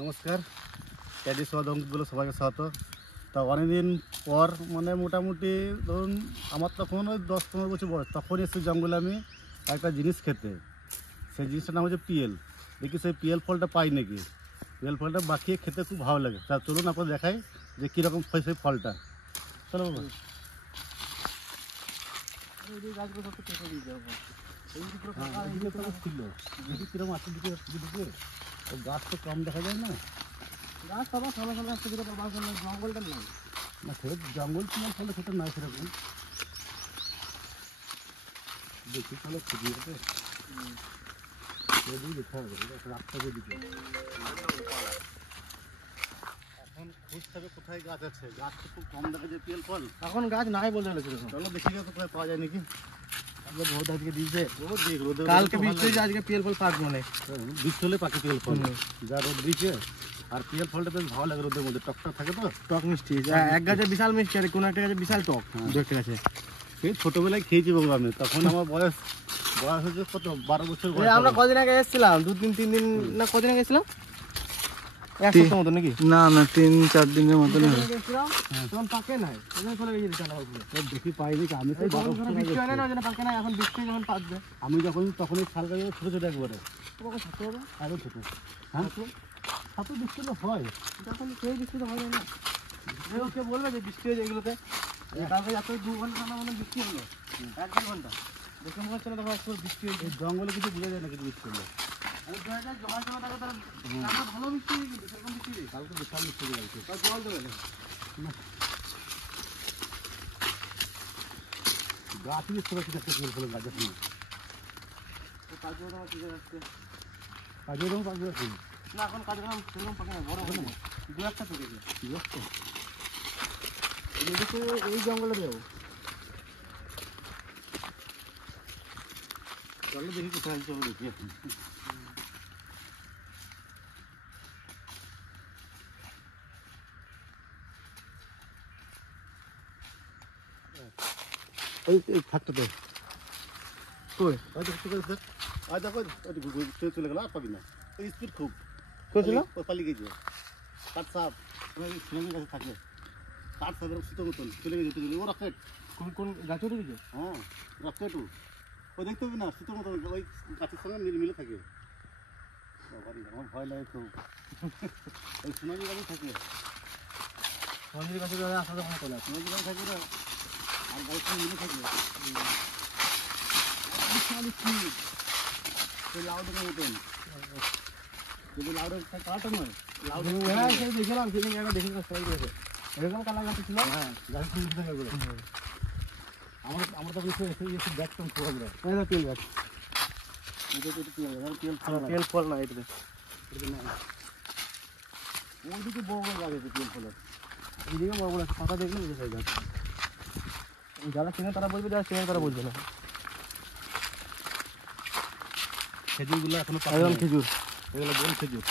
নমস্কার, ক্যাডি সোয়াদ অঙ্কিত বলে সবাইকে স্বাগত। তা অনেকদিন পর মানে মোটামুটি ধরুন আমার তখন ওই 10-15 বছর বয়স, তখন এসে জঙ্গলে আমি একটা জিনিস খেতে, সেই জিনিসটার নাম হচ্ছে পিএল। দেখি সেই পিএল ফলটা পাই নাকি। পিএল ফলটা মাখিয়ে খেতে খুব ভালো লাগে। তা চলুন আপনার দেখাই যে কীরকম সেই ফলটা। চলো বাবা, ছিল কিরকম আছে দিকে গাছ তো কম দেখা যায় না। গাছ পাবা সামনে সামনে আসতে দিলে পাবা, জঙ্গলটা নাই না, সেটা জঙ্গল তোমার ফলে সেটা নাই সেরকম। দেখি তাহলে খুঁজিয়ে দেখা হবে রাস্তাকে দিকে। এখন খুঁজতে হবে কোথায় গাছ আছে। গাছ তো খুব কম দেখা যায় পিএল ফল। এখন গাছ নাই বলতে গেলে। চলো দেখি কোথায় পাওয়া যায় নাকি। রোদ আজকে দিয়েছে, রোদে কালকে বৃষ্টি হয়েছে, আজকে পিএল ফল পাকবো না। বৃষ্টি হলে পাকে পিএল ফল, যা রোদ দিয়েছে। আর পিএল ফলটা বেশ ভালো লাগে রোদের মধ্যে, টকটক থাকে তো, টক মিষ্টি। এক গাছে বিশাল মিষ্টি আর কোনো একটা গাছে বিশাল টক। দু একটা গাছে সেই ছোটবেলায় খেয়েছি বাবু আমি। তখন আমার বয়স হচ্ছে কত, 12 বছর বয়স। আমরা কদিন আগে এসেছিলাম, 2-3 দিন না, কদিন আগে এসেছিলাম, এক সপ্তাহ মতো নাকি? না 3-4 দিনের মতন তখন পাকে নাই, চলে গেছি। দেখি পাইনি আমি তো বৃষ্টি হয় না, পাকে নাই। এখন বৃষ্টি যখন পাকবে, আমি যখন তখন এই শাল গাছ ছোটো ছোটো একবারে থাকতে হবে আরও ছোটো। হ্যাঁ, ছাত্র বৃষ্টি তো হয়, যখন সেই বৃষ্টি তো হয় না। কে বলবে যে বৃষ্টি হয়েছে এগুলোতে? কালকে এত 2 ঘন্টা মানে বৃষ্টি হলো, 1-2 ঘন্টা দেখে মনে হচ্ছে না তখন একটু বৃষ্টি হয়েছে। জঙ্গলে কিছু বোঝা যায় না কিন্তু বৃষ্টি হলো। ভালো বৃষ্টি হয়েছে কিন্তু সেরকম বৃষ্টি নেই। কালকে বিশাল বৃষ্টি লাগছে। জল দেবে না, গাছ ইউজ করে একটা ফুল ফুল গাছ এখন কাজগুলো ঠিক আছে। কাজে রকম পাখি আছে না, এখন কাজগুলো সেরকম পাকে না, বড় হয় না, 2-1টা পেকেছে। এই জঙ্গলে দেবো। চলো দেখি কোথায় চলো দেখি এখন। ওই থাকতো তো কই চলে গেল, আর পাবি না। ওই স্পিড খুব কইছিল পালিয়ে গেছে। কাঠ সাপ সিনেমের কাছে থাকে, কাঠ সাপের সুতো মতন চলে গেছে। ও রকেট, কোন গাছে উঠে গেছে? হ্যাঁ রকেট। ওই দেখতে হবে না, সুতোর মতন ওই গাছের সঙ্গে মিলে থাকে। আমার ভয় লাগে খুব। ওই সোনালি গাছে থাকে, মন্দিরের কাছে আসা যখন চলে আসে সোনালি গাছে থাকে না, আর গাছের সঙ্গে মিলে থাকে। লাউডের মতন, কিন্তু লাউডের কাটা নয়, লাউডের দেখলাম ফিলিং একটা দেখে সবাই গেছে এরকম কালার গাছ ছিল। হ্যাঁ, গাছের সঙ্গে মিলে থাকে। আমরা তখন এসে দেখতাম খুব আমরা। তেল গাছ, তেল ফল না এটাতে। ওইদিকে বড় বড় গাছ আছে তেল ফলের। এইদিকে বড় বড় পাতা দেখলে বুঝে যায় গাছ। যারা চেনে তারা বলবে, যারা চেনে তারা বলবে না। খেজুরগুলো এখনো একদম খেজুর, এগুলো বন খেজুর।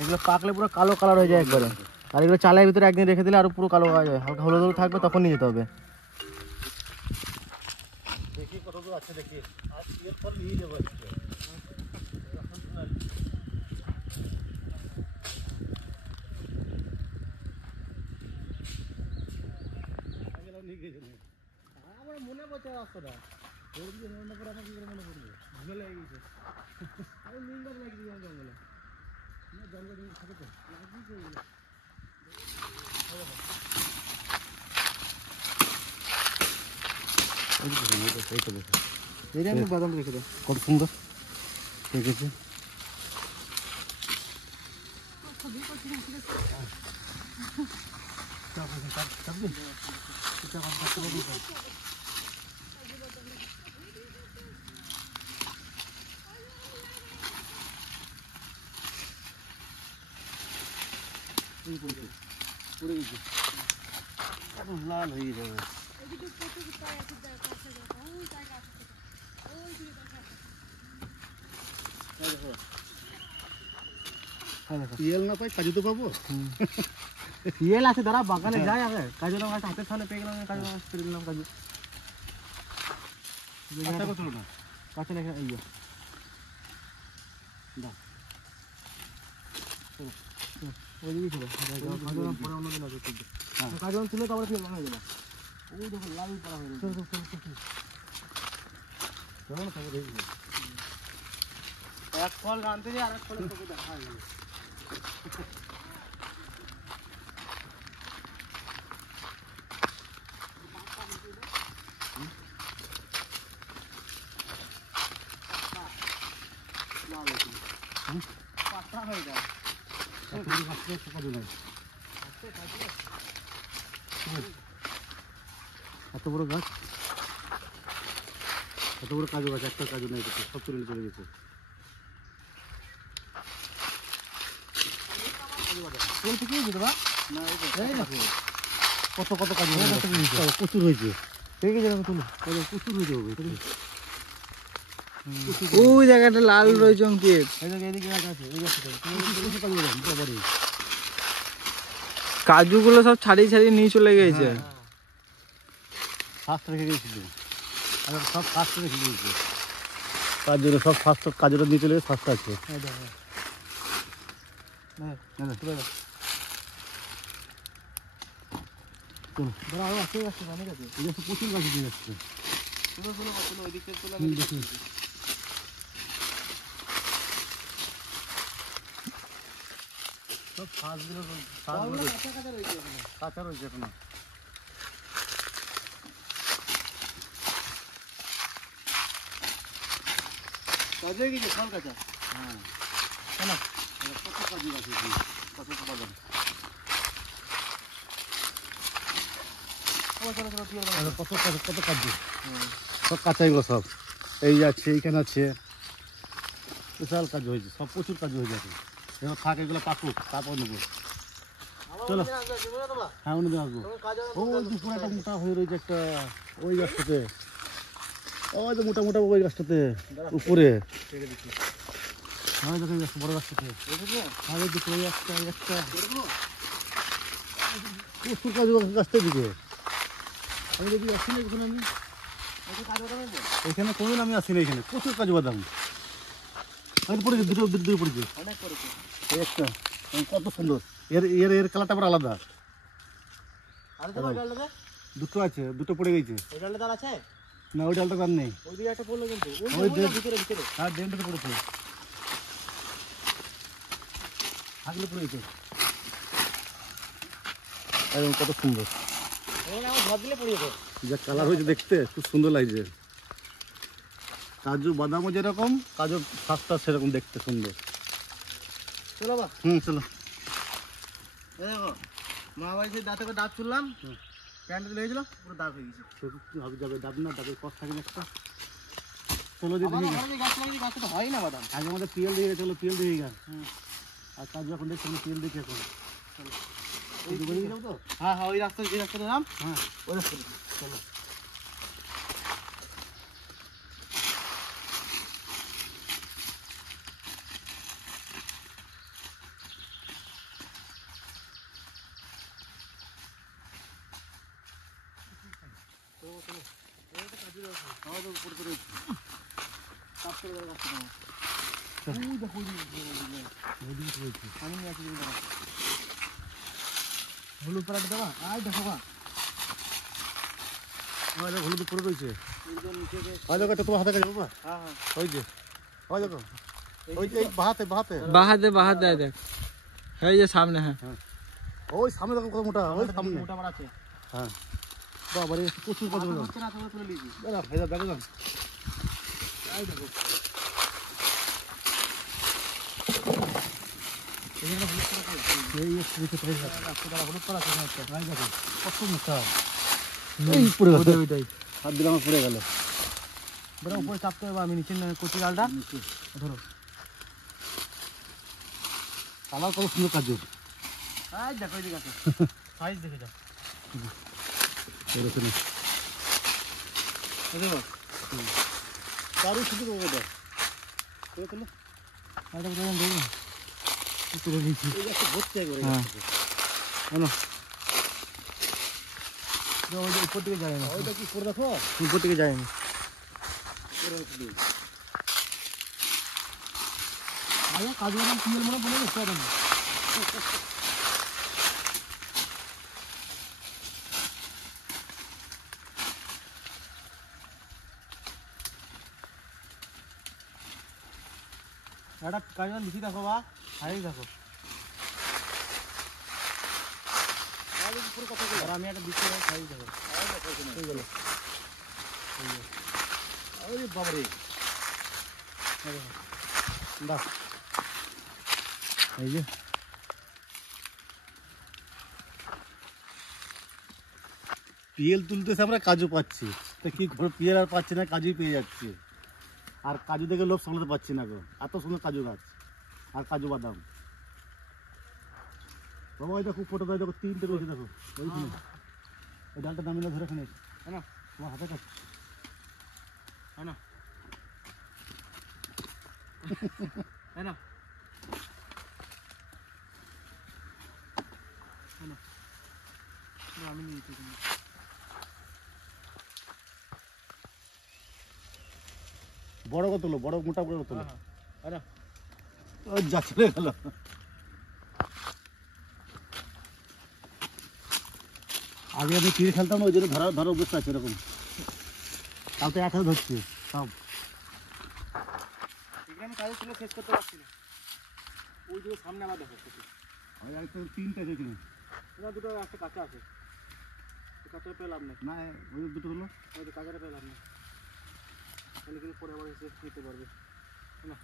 এগুলো পাকলে পুরো কালো কালার হয়ে যায় একবারে। আর এগুলো চালের ভিতরে একদিন রেখে দিলে আরো পুরো কালো হয়ে যায়, হালকা হলুদ হলুদ থাকবে, তখন নিয়ে যেতে হবে। দেখি কতদূর আছে দেখি। আর এর ফল নিয়ে যাবো আজকে। আমার মনে পড়ছে রাস্তাটা, মনে করে আমার কি করে মনে পড়বে, ভালো লেগে গেছে। আমি নিন্দা লাগিয়ে দিলাম জঙ্গলে, জঙ্গলে থাকে তো বাদাম রেখে দেয়, কত সুন্দর দেখেছি। লাল হয়ে যাবে। পিএল না পাই কাজু তো পাবো। পিএল আছে, দাঁড়া বাগানে যাই আগে। কাজু গাছ হাতের সামনে পেয়ে গেলাম, কাজু গাছ পেরে দিলাম। কাজু না কাছে লেখা এই ওইদিকে ছিল কাজু বাদাম পরে অন্যদিন আছে তুলতে কাজু বাদাম তুলে তারপরে ফের বানাই দেবা ওই দেখো লাল পাড়া হয়ে গেছে এক ফল আনতে যাই আর এক ফলের তোকে দেখা যাবে পাতা হয়ে যায় এত বড় গাছ, এত বড় কাজু গাছ, একটা কাজু নেই, সব তুলে চলে গেছে। কত কত কাজু প্রচুর হয়েছে, প্রচুর হয়েছে। ওই জায়গাটা লাল রয়েছে অঙ্কিত। কাজুগুলো সব ছাড়িয়ে ছাড়িয়ে নিয়ে চলে গেছে। ফার্স্ট রেখে গেছিল, সব ফার্স্ট রেখে গিয়েছে কাজুরা, সব ফার্স্ট কাজুরা নিয়ে চলে গেছে, ফার্স্ট আছে। প্রচুর গাছ দিয়ে যাচ্ছে। সব ফার্স্টগুলো কাঁচা রয়েছে এখনো। কাজু হয়ে গেছে ফল কাঁচা। হ্যাঁ কত কাজু গাছ, কত বাদাম, কত কত কাজু, সব কাঁচা এগুলো সব। এই আছে, এইখানে আছে, বিশাল কাজু হয়েছে, সব প্রচুর কাজু হয়ে যাবে। এবার থাক, এগুলো পাকুক, তারপর নেবো। চলো, হ্যাঁ অন্যদিন আসবো। ওই দুপুরে একটা মোটা হয়ে রয়েছে একটা, ওই গাছটাতে, ওই তো মোটা মোটা ওই গাছটাতে উপরে। হ্যাঁ দেখো এই গাছটা, বড় গাছটাতে, হ্যাঁ দুপুরে একটা একটা প্রচুর কাজু গাছটার দিকে। আমি দেখি আসি না এখানে, আমি এখানে কোনদিন আমি আসি না, এখানে প্রচুর কাজু বাদাম পড়েছে, দুটো দুটো পড়েছে অনেক করেছে। এই একটা কত সুন্দর, এর এর এর কালারটা আবার আলাদা। আর তোমার ডালটা দুটো আছে, দুটো পড়ে গেছে। ওই ডালটা ডাল আছে না ওই ডালটা দাম নেই, ওই দিকে একটা পড়লো কিন্তু ওই ভিতরে ভিতরে হ্যাঁ ডেন্টাতে পড়েছে, থাকলে পড়ে গেছে। একদম কত সুন্দর, আমার ঘর দিলে পড়ে যেত। যা কালার হয়েছে দেখতে খুব সুন্দর লাগছে। কাজু বাদামও যেরকম, কাজু শাকটা সেরকম দেখতে সুন্দর। চলো বা চলো। দেখো মা বাড়ি সেই দাঁতে করে ডাব চুললাম, প্যান্টটা দিলে হয়েছিল পুরো দাগ হয়ে গেছে। ভাবি যাবে ডাব না, ডাবের কষ থাকে না একটা। চলো দিদি গাছ লাগিয়ে গাছটা তো হয় না বাদাম। আগে আমাদের পিএল দিয়ে চলো, পিএল দিয়ে গা। আর কাজু এখন দেখছি পিএল দেখি এখন। ওই দুটো দিকে যাবো তো? হ্যাঁ হ্যাঁ ওই রাস্তা, যে রাস্তা দিলাম হ্যাঁ ওই রাস্তা চলো। হলুদ পাড়াটা দেবা, আয় দেখো বা হলুদ পড়ে রয়েছে। হয় দেখো, তোমার হাতে কাছে বাবা, হ্যাঁ হ্যাঁ ওই যে হয় দেখো, ওই যে বাহাতে বাহাতে বাহাতে বাহাতে দেখ, এই যে সামনে। হ্যাঁ ওই সামনে দেখো কত মোটা, ওই সামনে। মোটা পাড়া আছে। হ্যাঁ বাবারে প্রচুর কাজু বাদাম। হচ্ছে না তোমরা তুলে নিয়েছি। দাদা ভেজা দেখো না, আয় দেখো এই হলুদ পাড়া আছে, দেখো কত মোটা। এই পুরো ওইটাই হাত দিলে আমার পড়ে গেল। ধরো উপরে চাপতে হবে, আমি নিচে কচি ডালটা ধরো। কালার কত সুন্দর কাজু। আয় দেখো এদিকে আছে, সাইজ দেখে যাও। এরকম দেখো দারুণ শুধু ওটা তুলে এটা বললাম দেখো তুলে নিয়েছি, এই গাছটা ভর্তি একবারে। হ্যাঁ ওই যে উপর দিকে যায় না, ওইটা কি করে দেখো, উপর থেকে যায়নি। আগে কাজু বাদাম পিএল মনে বলে গেছে। একটা কাজ লিখি দেখো বা হারিয়ে দেখো আর আমি একটা দিচ্ছি হারিয়ে দেখো হয়ে গেল ওরে বাবারে বাহ এই যে পিএল তুলতেছে আমরা কাজু পাচ্ছি তো কি করে পিএল আর পাচ্ছি না কাজুই পেয়ে যাচ্ছি আর কাজু দেখে লোভ সামলাতে পারছি না গো এত সুন্দর কাজু গাছ আর কাজু বাদাম বাবা ওই দেখো ফটো দেখো তিনটে রয়েছে দেখো ওইখানে ওই ডালটা নামিয়ে ধরে এখানে না তোমার হাতে কাছে না না আমি নিয়েছি বড় কত তোলো বড় মোটা করে তোলো হ্যাঁ ওই যা চলে গেল আগে আমি তীর খেলতাম না ওই জন্য ধরা ধরা অবস্থা আছে এরকম তাও তো একসাথে ধরছি সব এখানে কাজে ছিল শেষ করতে পারছি না ওই যে সামনে আবার দেখো ওই একটা তিনটে দেখি না দুটো একটা কাঁচা আছে কাঁচা পেলাম না না ওই দুটো হলো ওই যে কাঁচাটা পেলাম না তাহলে কিন্তু পরে আবার এসে নিতে পারবে না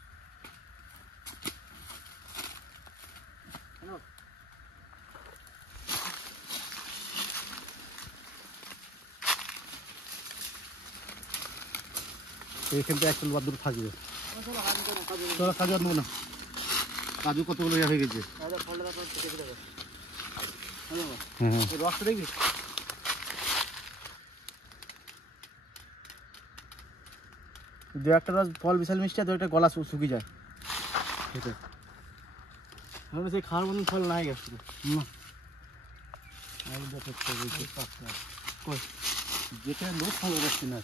হ্যালো এইখান থেকে একটা বাদ দুটো থাকবে চলো হাত করো কাজে চলো কাজু আর নেবো না কাজু কতগুলো ইয়ে হয়ে গেছে আরে ফলটা তারপর কেটে দেবো হ্যালো হ্যাঁ এই রসটা দেখবি দু একটা রস ফল বিশাল মিষ্টি আর দু একটা গলা শুকিয়ে যায় সেটা মানে সেই খাওয়ার মতন ফল নাই গেছে না আমি দেখো কই যেখানে লোক ভালো যাচ্ছে না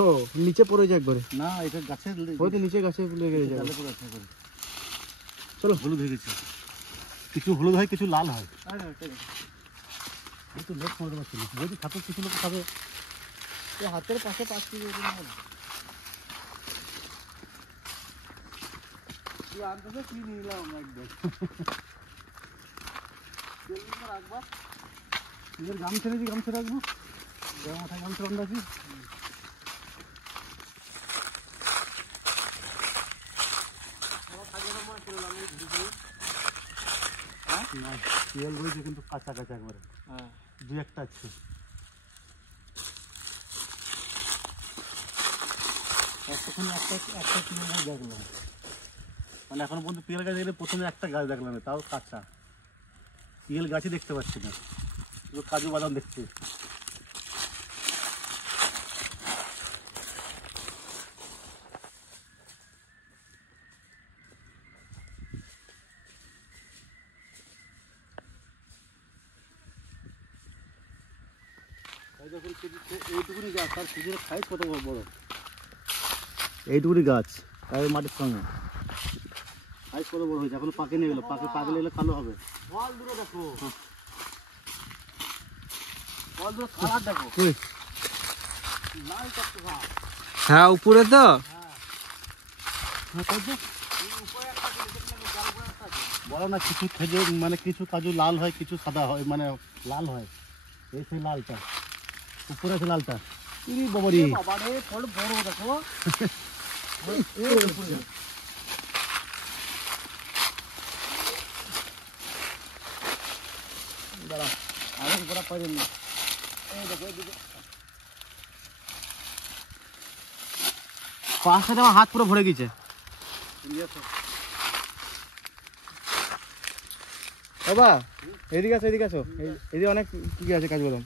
ও নিচে পড়ে যায় একবারে না এটা গাছের ওই তো নিচে গাছে লেগে যায় ডালে পড়ে আছে একবারে। চলো হলুদ হয়ে গেছে কিছু হলুদ হয় কিছু লাল হয় আরে ঠিক আছে এই তো লোক খাওয়াতে পারছি না বলছি ঠাকুর কিছু লোক খাবে এই হাতের পাশে 5 কেজি ওজন হবে তুই আনতে কি নিলাম আমরা একদম তেল দিন রাখবা নিজের গামছা রেখে গামছা রাখবো মাথায় গামছা বান্ধা আছি না তেল রয়েছে কিন্তু কাঁচা কাঁচা একবারে হ্যাঁ দু একটা আছে এতক্ষণ একটা একটা কিলো দেখলাম মানে এখন পর্যন্ত পিয়াল গাছ দেখলে প্রথমে একটা গাছ দেখলাম তাও কাঁচা পিয়াল গাছই দেখতে পাচ্ছি না শুধু কাজু বাদাম দেখছি এইটুকুনি গাছ তার খেজুরের সাইজ কত বড় বড় এইটুকুনি গাছ তাই মাটির সঙ্গে সাইজ কত বড় হয়েছে এখন পাকে নিয়ে গেলো পাকলে এলে কালো হবে ফল দূরে দেখো ফল দূরে কালার দেখো কই লাল টকটকা হ্যাঁ উপরে তো বলো না কিছু খেজুর মানে কিছু কাজু লাল হয় কিছু সাদা হয় মানে লাল হয় এই সেই লালটা উপরে আছে লালটা ইরি বাবারি বাবা রে ফল বড় দেখো দাঁড়া আরে বড় পাইলেন না এই দেখো এদিকে পাশে আমার হাত পুরো ভরে গেছে বাবা এদিকে আসো এদিকে অনেক কি আছে কাজ বাদাম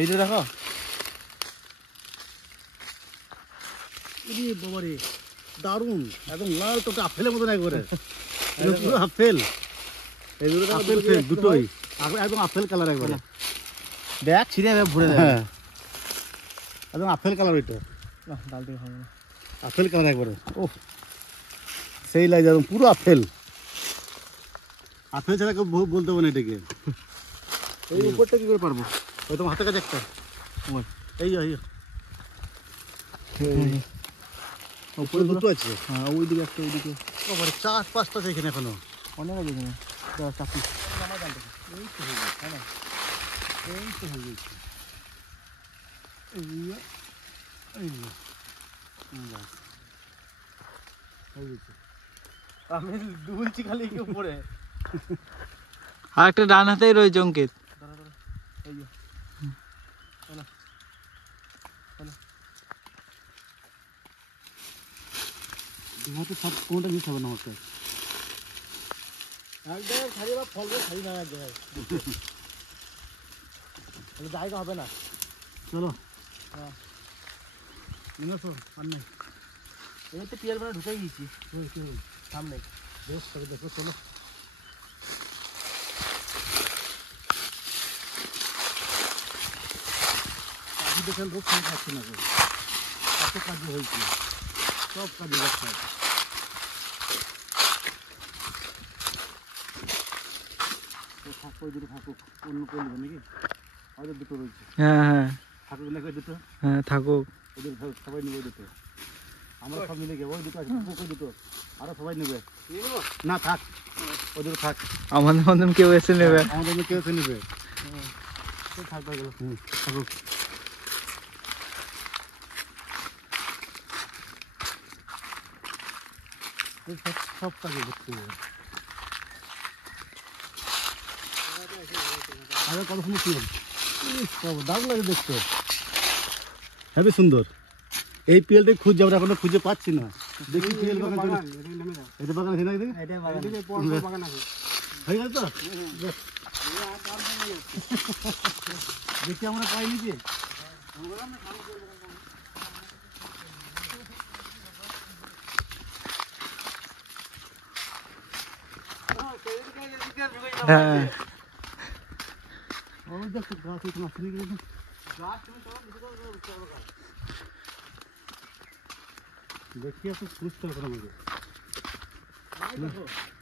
এই যে দেখো ইরি বাবারি দারুণ একদম লাল তো আপেলের মতন একবারে পুরো আপেল এই দুটো আপেল ফেল দুটোই একদম আপেল কালার একবারে দেখ ছিঁড়ে ভরে দেবে হ্যাঁ একদম আপেল কালার ওইটা না ডাল থেকে হবে না আপেল কালার একবারে ও সেই লাগে একদম পুরো আপেল আপেল ছাড়া কেউ বলতে পারে না এটাকে। এই উপরটা কি করে পারবো? ওই তোমার হাতের কাছে একটা এই উপরে দুটো আছে। হ্যাঁ ওই দিকে একটা, ওই দিকে বাবারে 4-5টা আছে এখানে এখনো। অনেক আছে এখানে। চাকরি এই তো হয়ে গেছে না, এই তো হয়ে গেছে। এই যে, এই যে, বাস, হয়ে গেছে। আমি দুলছি খালি কি উপরে। আর একটা ডান হাতেই রয়েছে অঙ্কিত। এই যে দুহাতে সব কোনটা মিস হবে না আমাকে। একদম খালি বা ফল খালি না এক জায়গায় জায়গা হবে না। চলো হ্যাঁ নিয়ে আসো, আর নাই এই তো পিয়ার বানা ঢুকে গিয়েছি সামনে। বেশ তবে দেখো চলো। কাজু দেখেন রোজ খাই খাচ্ছি না গো, কত কাজু হয়েছে, সব কাজু রাখতে হবে। থাক ওই দুটো থাকুক, অন্য করে নেবে নাকি? হয়তো দুটো রয়েছে, হ্যাঁ হ্যাঁ থাকুক নাকি ওই দুটো, হ্যাঁ থাকুক। ওদের সবাই নেবে ওই দুটো। আমরা সব মিলে গেবো, ওই দুটো আছে থাকুক, ওই দুটো আরো সবাই নেবে না, থাক ওই দুটো থাক। আমাদের মতন কেউ এসে নেবে। আমাদের কেউ এসে নেবে, থাকবে গেল থাকুক। সব কাজে করতে হবে। আরে কত সুন্দর পিএল, দারুণ লাগে দেখতে, হেবি সুন্দর। এই পিএলটাই খুঁজে আমরা এখনো খুঁজে পাচ্ছি না। দেখি পিএল বাগান, এটা বাগান আছে না? হয়ে গেল তো, দেখি আমরা পাইনি যে। হ্যাঁ ওই দেখো গাছ এখানে আসেনি কিন্তু। দেখি একটু খুঁজতে হবে আমাকে।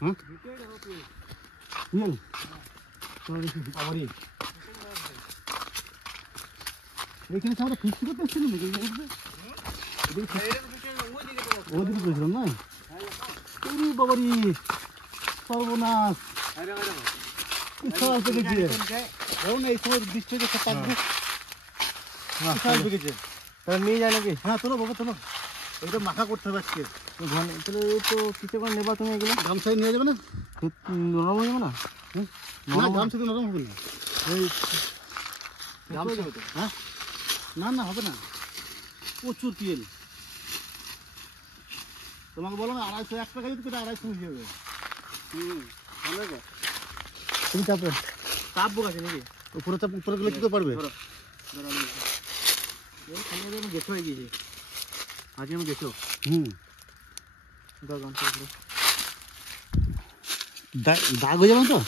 হ্যাঁ আবারই এখানে আমরা ফিস্টি করতে এসেছিলাম নাকি? ওদিকে করেছিলাম না? বাবারি সর্বনাশ, বিশাল পেকেছে। এই সময় বৃষ্টি হয়েছে, বিশাল পেকেছে। তাহলে নিয়ে যায় নাকি? হ্যাঁ চলো বাবা চলো, এটা মাখা করতে হবে আজকে। তাহলে এই তো কিসে করে নেবা তুমি এগুলো? গামছায় নিয়ে যাবে না? নরম হয়ে যাবে না? না গামছা তো নরম হবে না। ওই গামছা, হ্যাঁ না না হবে না, প্রচুর তেল। তোমাকে বলো না 250 1 টাকা যদি 250 হয়ে যাবে। তুমি চাপো, চাপবো কাছে নাকি? উপরে চাপ, উপরে গেলে কি করে পারবে? আমি গেছো হয়ে গিয়েছি আজকে, আমি গেছো। দাগ হয়ে যাবে তো,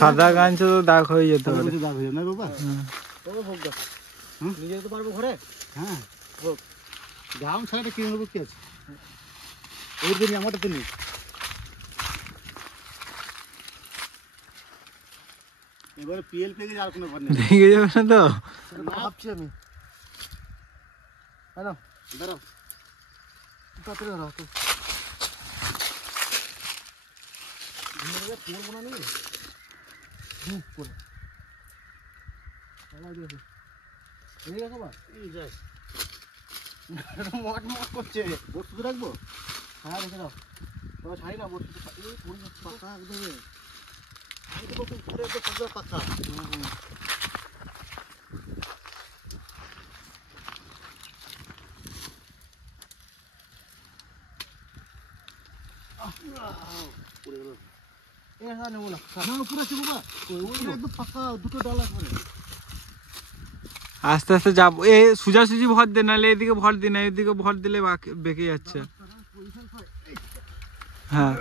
সাদা গাঞ্চ তো দাগ হয়ে যেতে পারে। দাগ হয়ে যাবে না বাবা? নিজে যেতে পারবো ঘরে। হ্যাঁ গাম ছাড়াটা কিনে নেবো, কি আছে ওর জন্য, আমারটা তো নেই। এবারে পিএল পেয়ে গেছে, আর কোনো ঘর নেই। ভেঙে যাবে না তো? ভাবছি আমি, দাঁড়াও দাঁড়াও তাড়াতাড়ি দাঁড়াও তো। পড়বো না নাকি? পড়ে এই দেখো বা, এই যাই মট মট করছে। বস্তু রাখবো। হ্যাঁ রেখে দাও, তোমার ছাড়ি না বসে এই পড়ে যাচ্ছে পাকা একদম, আমি তো বলছি পুরো একদম সবগুলো পাকা। পড়ে গেল। নেবো না। না উপরে আছে বাবা, উপরে একদম পাকা, দুটো ডাল আছে। আস্তে আস্তে যাবো, এ সোজাসুজি ভর দে, নাহলে এদিকে ভর দি না, এদিকে ভর দিলে বেঁকে যাচ্ছে। হ্যাঁ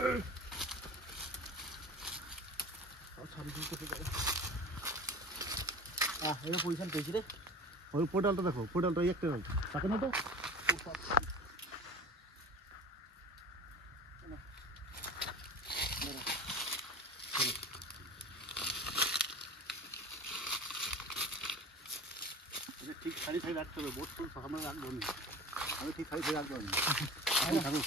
এটা পজিশন পেয়েছি রে। ওই পোর্টালটা দেখো, পোর্টালটা একটা তাকে না তো সাইড রাখতে হবে, বোট ফুল সামনে রাখবো না, আমি ঠিক সাইড রাখবো আমি। থাকুক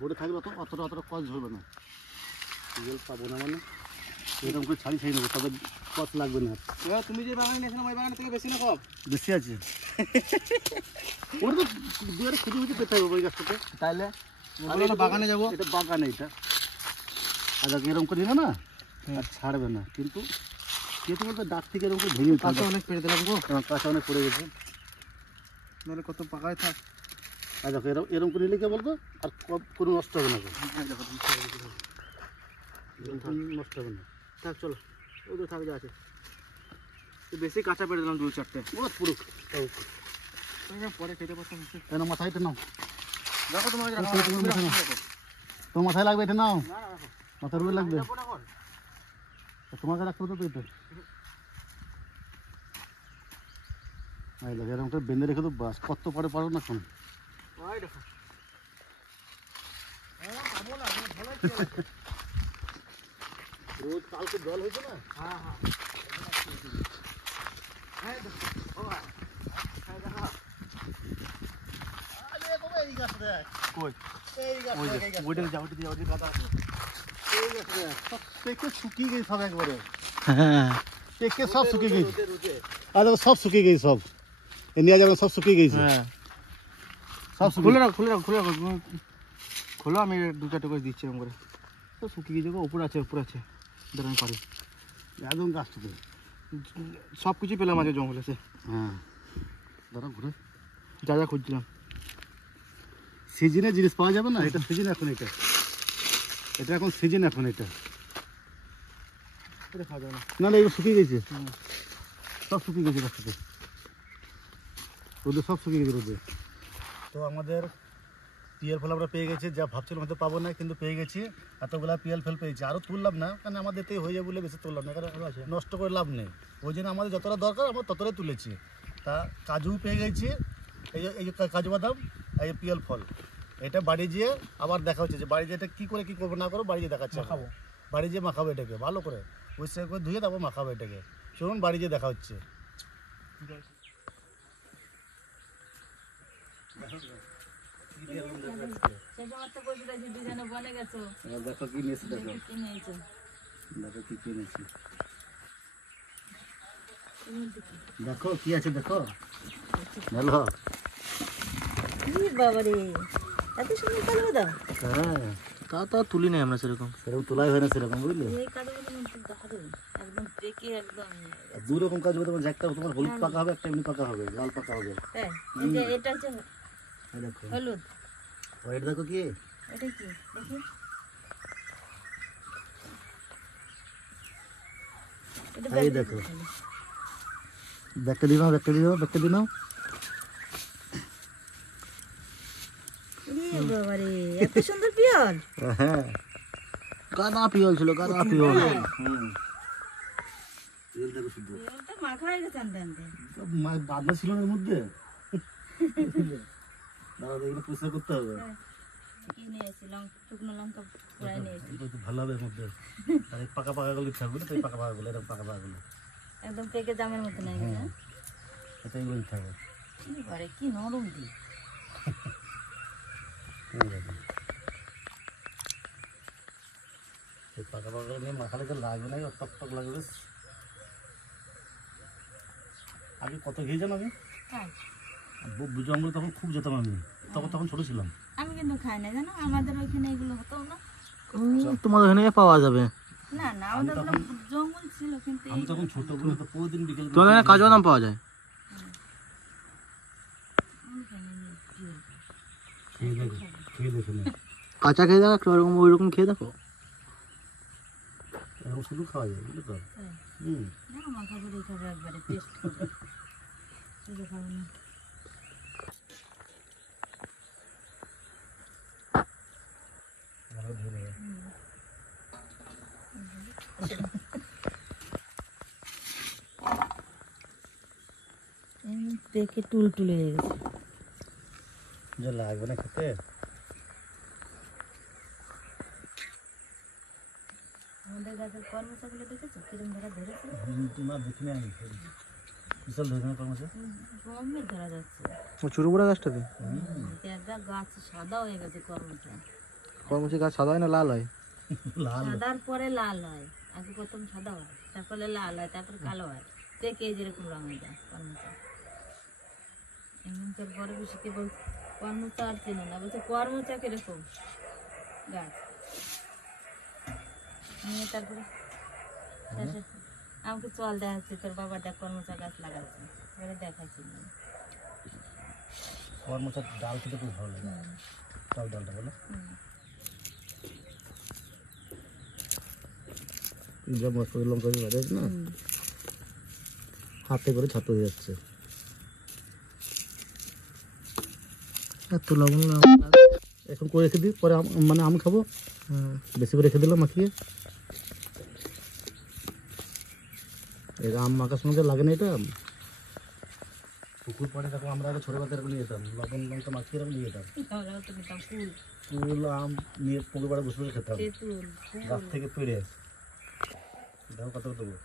বোটে থাকলে অতটা কষ্ট ধরবে না, জল পাবো না মানে এরকম করে ছাড়ি নেবো, তবে কষ্ট লাগবে না। তুমি যে বাগানে নিয়েছিলাম ওই বাগান থেকে বেশি না কম? বেশি আছে ওটা তো দুয়ারে খুঁজে খুঁজে পেতে হবে ওই গাছটাতে। তাইলে বাগানে যাবো, এটা বাগানে, এটা আচ্ছা এরকম করে দিলে না আর ছাড়বে না, কিন্তু কেটে বলতে ডাক থেকে এরকম করে ভেঙে কাঁচা অনেক পেরে দিলাম গো, কাঁচা অনেক পড়ে গেছে। নাহলে কত পাকায় থাক। আর দেখো এরকম করে নিলে কে বলতো আর কোনো নষ্ট হবে না, নষ্ট হবে না। থাক চলো, ওই তো থাক যা আছে, বেশি কাঁচা পেরে দিলাম 2-4টে। ও পুরো পরে খেতে পারতাম। কেন মাথায় এটা নাও, দেখো তোমার তোমার মাথায় লাগবে, এটা নাও, মাথার উপরে লাগবে, তোমাকে রাখতে হতো তো এটা। এরকম করে বেঁধে রেখে তো বাস, কত পরে পারো না শোন। রোজ কালকে জল হয়েছে না, শুকিয়ে গেছে সব একবারে, সব শুকিয়ে গেছে, আর সব শুকিয়ে গেছে, সব নিয়ে যাবেন, সব শুকিয়ে গেছে, সব খুলে রাখো খুলে রাখো খুলে রাখো, খোলো, আমি 2-4টে করে দিচ্ছি এরকম করে। তো শুকিয়ে যাবো, উপরে আছে দাঁড়ান পারি একদম গাছটাতে সব কিছু পেলাম আগে জঙ্গল আছে। হ্যাঁ দাঁড়া ঘুরে যা যা খুঁজছিলাম, সিজনে জিনিস পাওয়া যাবে না, এটা সিজন এখন, এটা এখন সিজন এখন, এটা খাওয়া যাবে না, না না এগুলো শুকিয়ে গেছে, সব শুকিয়ে গেছে গাছটাতে, রোদে সব শুকিয়ে গেছে রোদে। তো আমাদের পিএল ফল আমরা পেয়ে গেছি, যা ভাবছিলাম হয়তো পাবো না, কিন্তু পেয়ে গেছি, এতগুলা পিএল ফল পেয়েছি, আরও তুললাম না, কারণ আমাদের এতেই হয়ে যাবে বলে বেশি তুললাম না, কারণ নষ্ট করে লাভ নেই, ওই জন্য আমাদের যতটা দরকার আমরা ততটাই তুলেছি। তা কাজু পেয়ে গেছি, এই যে কাজু বাদাম, এই পিএল ফল, এটা বাড়ি যেয়ে আবার দেখা হচ্ছে, যে বাড়ি যেয়ে এটা কী করে কী করবো না করবো বাড়ি যেয়ে দেখাচ্ছে, খাবো বাড়ি যেয়ে মাখাবো এটাকে ভালো করে পরিষ্কার করে ধুয়ে তারপর মাখাবো এটাকে। চলুন বাড়ি যেয়ে দেখা হচ্ছে। দেখো কি নিয়েছি, দেখো দেখো কি কিনেছি, দেখো কি আছে, দেখো ভালো। বাবারে এত সুন্দর কালো বাদাম, হ্যাঁ তা তুলি নাই আমরা সেরকম তোলাই হয় না সেরকম, বুঝলে এই কালো বাদাম দারুণ, একদম পেকে একদম। দু রকম কাজ হবে, তোমার একটা তোমার হলুদ পাকা হবে, একটা এমনি পাকা হবে, লাল পাকা হবে। হ্যাঁ এই যে এটা হচ্ছে দেখো হলুদ, ওইটা দেখো কি, এটা কি দেখি, এটা এই দেখো ব্যাগটা দিও, ব্যাগটা দিও, ব্যাগটা দিও। বাবারে এত সুন্দর পিয়ল, হ্যাঁ গাদা পিয়ল ছিল, গাদা পিয়ল। দেখো শুধু পিয়লটা মাখা হয়ে গেছে আনতে আনতে, বাদলা ছিল না এর মধ্যে, দাদা এগুলো পরিষ্কার করতে হবে। কি নিয়ে এসেছিলাম, শুকনো লঙ্কা পোড়াই নিয়ে এসেছি, একটু ভালো হবে এর মধ্যে, আর এই পাকা পাকাগুলো থাকবে না, তো এই পাকা পাকাগুলো, এরকম পাকা পাকাগুলো, একদম পেকে জামের মতো নাই না, এটা এগুলোই থাকবে। বাবারে কি নরম দি, এই পাকা পাকাগুলো নিয়ে মাখালে তো লাগবে না, টক টক লাগবে। আগে কত খেয়েছিলাম আমি, হ্যাঁ জঙ্গলে তখন খুব যেতাম আমি, তখন ছোট ছিলাম। আমি কিন্তু খাই না জানো, আমাদের ওইখানে এগুলো হতো না, তোমাদের এখানে পাওয়া যাবে, না না আমাদের ওগুলো জঙ্গল ছিল, কিন্তু আমি তখন ছোট বলে তো প্রতিদিন বিকেল তোমাদের এখানে কাজু বাদাম পাওয়া যায়, খেয়ে দেখে না, কাঁচা খেয়ে দেখো, ওরকম ওইরকম খেয়ে দেখো, এখন শুধু খাওয়া যায়, বুঝলি তো। দেখো মাখা করে খাবে একবারে টেস্ট করবে, শুধু খাবো না। দেখে টুল টুলে হয়ে গেছে, যে লাগবে না খেতে, আমাদের গাছ গাছের কর্মচাগুলো দেখেছো কিরম ধরা ধরেছে? তোমার দেখিনি আমি বিশাল ধরে কর্মছে কমই ধরা যাচ্ছে। ছোট বড় গাছটাতে একটা গাছ সাদা হয়ে গেছে কর্মচা। কর্মসূচি গাছ সাদা হয় না লাল হয়? লাল সাদার পরে লাল হয়, আগে প্রথম সাদা হয়, তারপরে লাল হয়, তারপরে কালো হয়, দেখে যেরকম রঙ হয়ে যায় কর্মচা। এমনকার বড় বেশিকে বল কর্মচা আর চেনে না, বলছে কর্মচা কিরকম গাছ নিয়ে তারপরে শেষে আমাকে চল দেখাচ্ছি তোর বাবা দেখ কর্মচা গাছ লাগাচ্ছে, এবারে দেখাচ্ছি কর্মচার ডাল খেতে খুব ভালো লাগে টক ডালটা বলো যা মশলা লঙ্কা বাজে না হাতে করে ছাতু হয়ে যাচ্ছে এত লবণ এখন করে রেখে দিই পরে মানে আমি খাবো বেশি করে রেখে দিলাম মাখিয়ে এটা আম মাখার সঙ্গে লাগে না এটা পুকুর পাড়ে দেখো আমরা আগে ছোটোবেলাতে এরকম নিয়ে যেতাম লবণ লঙ্কা মাখিয়ে এরকম নিয়ে যেতাম কুল আম নিয়ে পুকুর পাড়ে বসে বসে খেতাম গাছ থেকে পেড়ে দেখো কত দেবো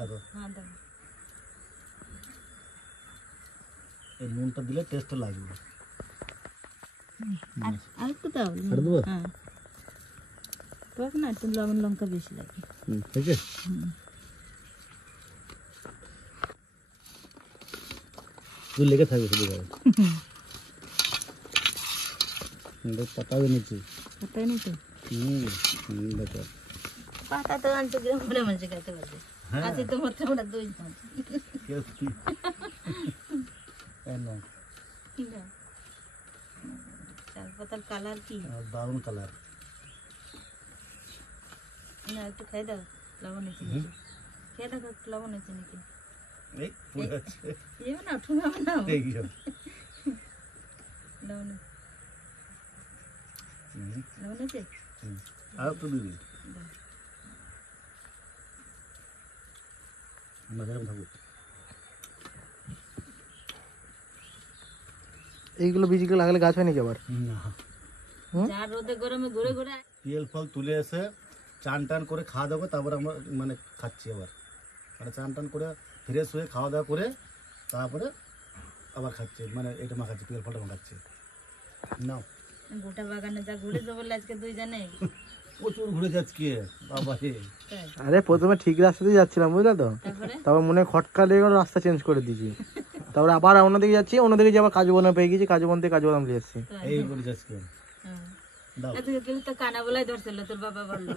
দেখো এই নুনটা দিলে টেস্টটা লাগবে আর একটু দাও আর দেবো হ্যাঁ টক না একটু লবণ লঙ্কা বেশি লাগে ঠিক আছে তুই লেগে থাকবে শুধু পাতাও নিচ্ছি পাতাই নেই তো দেখো পাতা তো আনছে কিরম করে মানুষে খেতে পারবে আছে তো মাত্র আমরা দুই জন চাল পাতার কালার কি দারুণ কালার না একটু খাই দাও লবণ হয়েছে নাকি খেয়ে দেখো একটু লবণ হয়েছে নাকি এই ফুল আছে এও না ঠুঙাবো না এই যে লবণ লবণ হয়েছে আর তো দিদি আমরা যেরকম থাকবো এইগুলো বীজগুলো লাগালে গাছ হয় নাকি আবার? না যা রোদে গরমে ঘুরে ঘুরে তেল ফল তুলে এসে চান টান করে খাওয়া দাওয়া করে তারপরে আমরা মানে খাচ্ছি আবার মানে চান টান করে ফ্রেশ হয়ে খাওয়া দাওয়া করে তারপরে আবার খাচ্ছি মানে এটা মাখাচ্ছি তেল ফলটা মাখাচ্ছি নাও গোটা বাগানে যা ঘুরেছে বলে আজকে দুই জানে প্রচুর ঘুরে যাচ্ছি বাবা রে আরে প্রথমে ঠিক রাস্তা দিয়ে যাচ্ছিলাম বুঝলে তো, তারপরে তারপর মনে হয় খটকা লেগে গেলো, রাস্তা চেঞ্জ করে দিয়েছি, তারপরে আবার অন্যদিকে যাচ্ছি, অন্যদিকে যে আবার কাজু বাদাম পেয়ে গেছি, কাজু বাদাম থেকে কাজু বাদাম নিয়ে এসেছি। এই করে যাচ্ছি দাও আজকে কিন্তু তো কানা বলাই ধরছিল তোর বাবা বললো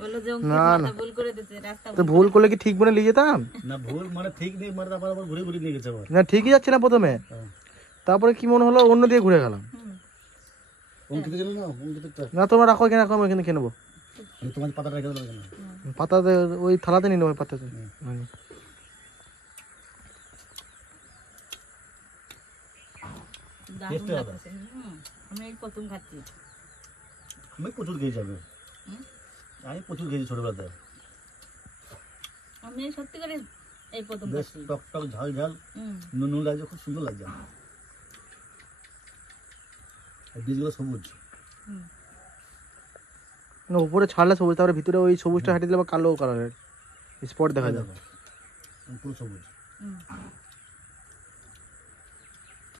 বললো যে না, না ভুল করে দিতে রাস্তা তো ভুল করলে কি ঠিক বলে নিয়ে যেতাম? না ভুল মানে ঠিক নেই মানে তারপর আবার ঘুরে ঘুরে নিয়ে গেছে আবার না ঠিকই যাচ্ছিলাম প্রথমে, তারপরে কি মনে হলো অন্য দিকে ঘুরে গেলাম। অঙ্কিত ছিল না অঙ্কিতটা না তোমার রাখো এখানে, রাখো আমি এখানে খেয়ে নেবো। তোমার পাতা রেখে দিল কেন পাতাতে ওই থালাতে নিয়ে নেবো পাতাতে। দারুণ লাগছে। আমি এই প্রথম খাচ্ছি। আমি প্রচুর খেয়ে যাবে আমি প্রচুর খেয়েছি ছোটবেলাতে আমি সত্যি করে এই প্রথম বেশ খাচ্ছি। টক টক ঝাল ঝাল নুন নুন লাগছে খুব সুন্দর লাগছে আর বীজগুলো সবুজ না উপরে ছাড়লে সবুজ, তারপরে ভিতরে ওই সবুজটা হাঁটিয়ে দিলে আবার কালো কালারের স্পট দেখা যাবে। পুরো সবুজ